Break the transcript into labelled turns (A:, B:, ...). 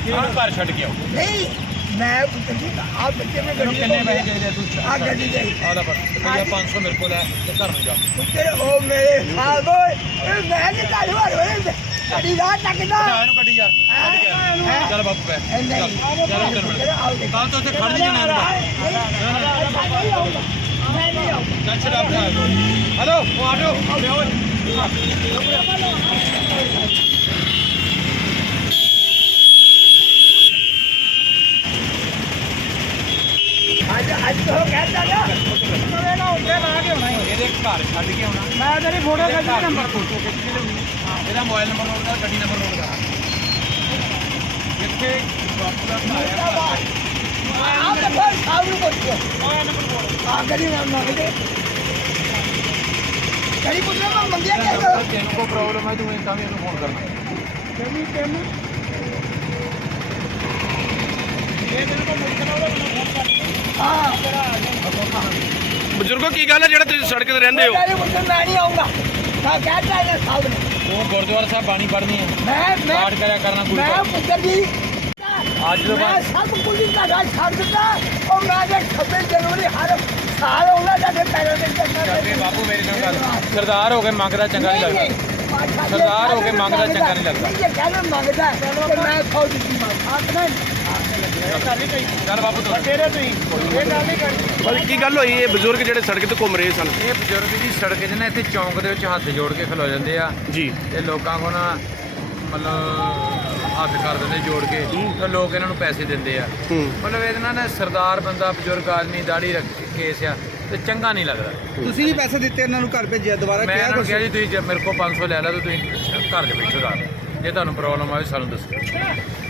A: ਇਹਨੂੰ ਘਰ ਛੱਡ ਕੇ ਆਓ।
B: ਨਹੀਂ ਮੈਂ ਆ ਬੱਚੇ ਮੈਂ ਗੱਡੀ
A: ਕਿੰਨੇ ਪੈਸੇ ਚਾਹੀਦੇ ਤੂੰ
B: ਆ ਗੱਡੀ ਚਾਹੀਦੀ
A: ਆਦਾ ਪਰ ਰੁਪਈਆ 500 ਮੇਰੇ ਕੋਲ ਹੈ ਤੇ ਘਰ ਨੂੰ ਜਾ।
B: ਪੁੱਤਰ ਉਹ ਮੇਰੇ ਖਾਬ ਇਹ ਮੈਂ ਨਹੀਂ ਕਾਹੂ ਆ ਰਿਹਾ ਗੱਡੀ ਦਾ ਟੱਕਦਾ
A: ਜਾ ਇਹਨੂੰ ਗੱਡੀ ਯਾਰ ਕੱਢ ਕੇ ਆ। ਚੱਲ ਬਾਪੂ ਪੈ ਚੱਲ ਅੰਦਰ ਮਿਲ ਕੱਲ ਤੋਂ ਉੱਥੇ ਖੜ ਨਹੀਂ ਜਾਣਾ ਇਹਨੂੰ।
B: ਮੈਂ ਨਹੀਂ ਆਉਂਦਾ
A: ਚੱਲ ਛੜਾ ਬਿਠਾ ਹੈਲੋ ਉਹ ਆਟੋ ਲਿਆਓ।
B: ਅੱਜ ਤੋਂ ਕਹਿੰਦਾ ਨਾ ਨਵੇਂ ਨਾ ਹੁੰਦੇ ਲਾ ਕੇ ਹੋਣਾ
A: ਇਹਦੇ ਘਰ ਛੱਡ ਕੇ ਆਉਣਾ।
B: ਮੈਂ ਤੇਰੀ ਫੋਟੋ
A: ਇਹਦਾ ਨੰਬਰ ਫੋਟੋ ਖਿੱਚ ਕੇ ਲਿਆਉਣੀ। ਇਹਦਾ ਮੋਬਾਈਲ ਨੰਬਰ ਨੋਟ ਕਰ ਗੱਡੀ ਨੰਬਰ ਨੋਟ ਕਰ ਜਿੱਥੇ ਬਾਪੂ ਦਾ ਘਰ ਹੈ
B: ਆਪ ਤਾਂ ਫਿਰ ਸਾਹ ਨੂੰ ਪੁੱਛੋ ਆ ਗੱਡੀ ਨਾਲ ਮੰਗਦੇ ਗੱਡੀ ਪੁੱਛਣਾ ਮੈਂ ਮੰਗਿਆ ਕਿਹਦਾ
A: ਤੈਨੂੰ ਕੋਈ ਪ੍ਰੋਬਲਮ ਹੈ ਤੂੰ ਤਾਂ ਵੀ ਇਹਨੂੰ ਫੋਨ ਕਰਨਾ।
B: ਗੱਡੀ ਤੈਨੂੰ ਇਹ ਤੈਨੂੰ ਕੋਈ ਮੁਸ਼ਕਲ ਹੋਵੇ ਮੈਨੂੰ ਫੋਨ ਕਰ। ਹਾਂ
C: ਬਜ਼ੁਰਗੋ ਕੀ ਗੱਲ ਹੈ ਜਿਹੜਾ ਤੁਸੀਂ ਸੜਕ ਤੇ ਰਹਿੰਦੇ ਹੋ?
B: ਤੇਰੇ ਮੁੰਡੇ ਮੈਂ ਨਹੀਂ ਆਉਂਗਾ ਮੈਂ ਕਹਿੰਦਾ ਇਹਨਾਂ ਸਾਹਿਬ ਨੂੰ
A: ਉਹ ਗੁਰਦੁਆਰਾ ਸਾਹਿਬ ਬਾਣੀ ਪੜ੍ਹਨੀ ਹੈ
B: ਮੈਂ
A: ਪਾਠ ਕਰਿਆ ਕਰਨਾ ਗੁਰੂ
B: ਮੈਂ
A: ਘਰ।
B: ਪੁੱਤਰ ਜੀ
A: ਅੱਜ ਤੋਂ
B: ਮੈਂ
A: ਬਾਅਦ
B: ਸਭ ਕੁਝ ਦਾ ਰਾਜ ਛੱਡ ਦਿੱਤਾ ਉਹ ਮੈਂ ਜੇ 26 ਜਨਵਰੀ ਹਰ ਸਾਲ ਆਉਂਦਾ ਜਾਂਦੇ ਪੈਰਾਂ ਦੇ
A: ਅੱਗੇ ਬਾਪੂ ਮੇਰੇ ਨਾਲ ਗੱਲ ਸਰਦਾਰ ਹੋ ਕੇ ਮੰਗਦਾ ਚੰਗਾ ਨਹੀਂ ਲੱਗਦਾ। ਸਰਦਾਰ ਹੋ ਕੇ ਮੰਗਦਾ ਚੰਗਾ ਨਹੀਂ ਲੱਗਦਾ।
B: ਇਹ ਕਹਿੰਦਾ ਮੰਗਦਾ ਤੇ ਮੈਂ ਖੋ ਦਿੱਤੀ ਮਾਂ
A: ਚੱਲ ਬਾਪੂ ਤੂੰ
B: ਤੇਰੇ ਤੋਂ ਹੀ ਇਹ ਗੱਲ ਨਹੀਂ ਕਰਨੀ
C: ਭਾਜੀ ਕੀ ਗੱਲ ਹੋਈ? ਇਹ ਬਜ਼ੁਰਗ ਜਿਹੜੇ ਸੜਕ ਤੇ ਘੁੰਮ ਰਹੇ ਸਨ
A: ਇਹ ਬਜ਼ੁਰਗ ਜੀ ਸੜਕ 'ਚ ਨਾ ਇੱਥੇ ਚੌਂਕ ਦੇ ਵਿੱਚ ਹੱਥ ਜੋੜ ਕੇ ਖਲੋ ਜਾਂਦੇ ਆ
C: ਜੀ,
A: ਤੇ ਲੋਕਾਂ ਕੋਲ ਨਾ ਮਤਲਬ ਹੱਥ ਕਰ ਦਿੰਦੇ ਜੋੜ ਕੇ ਤੇ ਲੋਕ ਇਹਨਾਂ ਨੂੰ ਪੈਸੇ ਦਿੰਦੇ ਆ। ਮਤਲਬ ਇਹਦੇ ਨਾਲ ਨਾ ਸਰਦਾਰ ਬੰਦਾ ਬਜ਼ੁਰਗ ਆਦਮੀ ਦਾੜੀ ਰੱਖ ਕੇ ਕੇਸ ਆ ਤੇ ਚੰਗਾ ਨਹੀਂ ਲੱਗਦਾ।
D: ਤੁਸੀਂ ਵੀ ਪੈਸੇ ਦਿੱਤੇ ਇਹਨਾਂ ਨੂੰ ਘਰ ਭੇਜਿਆ ਦੁਬਾਰਾ
A: ਮੈਂ
D: ਕਿਹਾ
A: ਇਹਨਾਂ ਨੂੰ
D: ਕੁਛ?
A: ਕਿਹਾ ਜੀ ਤੁਸੀਂ ਜੇ ਮੇਰੇ ਕੋਲ 500 ਲੈ ਲਾ ਤਾਂ ਤੁਸੀਂ ਘਰ ਦੇ ਵਿੱਚ ਸੁਧਾਰ ਜੇ ਤੁਹਾਨੂੰ ਪ੍ਰੋਬਲਮ ਆਵੇ ਸਾਨੂੰ ਦੱਸੋ।